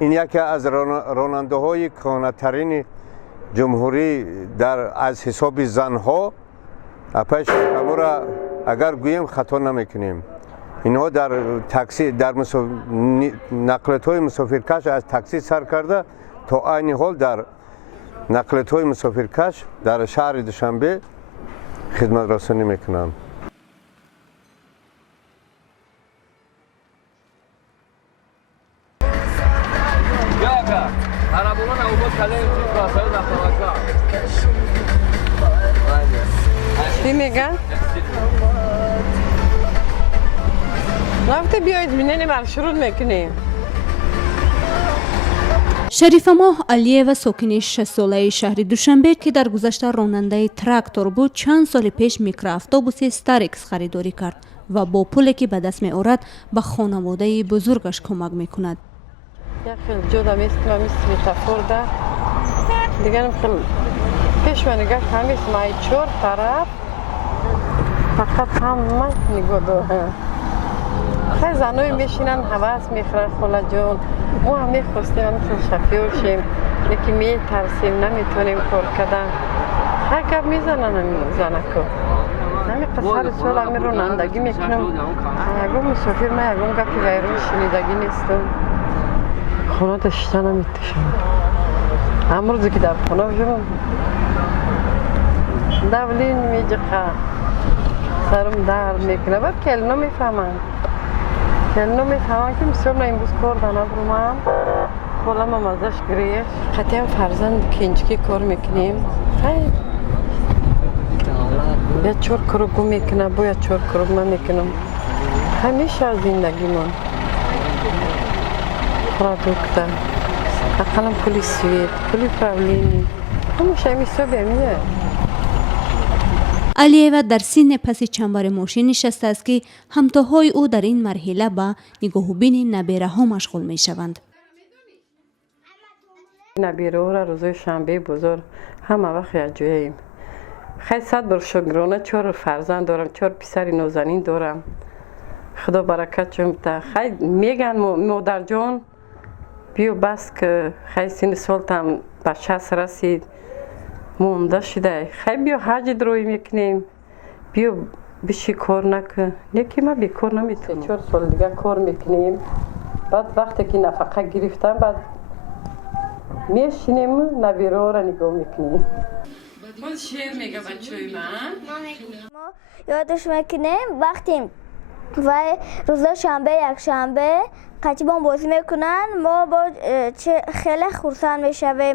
این یکی از راننده‌های کهنه‌ترین جمهوری از حساب زنها اپش را اگر گوییم خطا نمیکنیم. اینها در تاکسی در نقلت‌های مسافرکش از تاکسی سر کرده تا عین حال در نقلت‌های مسافرکش در شهر دوشنبه خدمت رسانی میکنند. چی میگن؟ رفته بیایید بیننی مرشروط میکنیم. شریفه ماه علیه ساکن 6 ساله شهر دوشنبه که در گذشته راننده تراکتور بود چند سال پیش میکرواتوبوس استاریکس خریداری کرد و با پولی که به دست می آورد به خانواده بزرگش کمک میکند. یک خیلی جدا میستم سویتافور ده دیگه خیلی پیش من نگاه همیست مای 4 طرف فقط همه نگاه داره. خیلی زنوی میشینن حواس میخورن خلا جون ما هم میخواستیم مثل شفیور شیم یکی میترسیم نمیتونیم کار کردن هر کب میزنن همین زنکو همین قصر سال همین رانندگی میکنم یکم مسافر من یکم گفتی غیرون شنیدگی نیستم خونه داشتن نمیتشم امروزی که در خونه بشم دولین میجقه سرم در میکنه باید کلنو میفهمن کلنو میفهمن که مثل من این روز کار دانه برومم خودم هم ازش گریه خطی هم فرزند که اینجا که کار میکنیم یا 4 کروگو میکنه باید 4 کروگ من میکنم همیشه از زندگی من پرادوکتا اقلم پولی سوید پولی پاولینی همیشه همیشه بیمیه. علیه در سین پس چنبر ماشین نشسته است که همتاهای او در این مرحله به نگاهوبین نبیره ها مشغول می شوند. نبیره ها را روزای شنبه بزرگ همه وقت یجوییم. خیلی صد بر شکرانه 4 فرزند دارم 4 پسر نازنین دارم. خدا برکت جمعه خیلی میگن مادر جان بیو بس که خیلی سین سالتم به 60 رسید مونده شده خیلی بیو حج دروی میکنیم بیو بشی کار نکن یکی ما بیکار نمیتونم 4 سال دیگه کار میکنیم بعد وقتی که نفقه گرفتم بعد میشینیم نبیره ها را نگاه میکنیم. باز شعر میگه بچه‌ی من ما یادش میکنیم وقتی و روز شنبه یک شنبه قطیبان بازی میکنن ما با خیلی خرسند میشویم.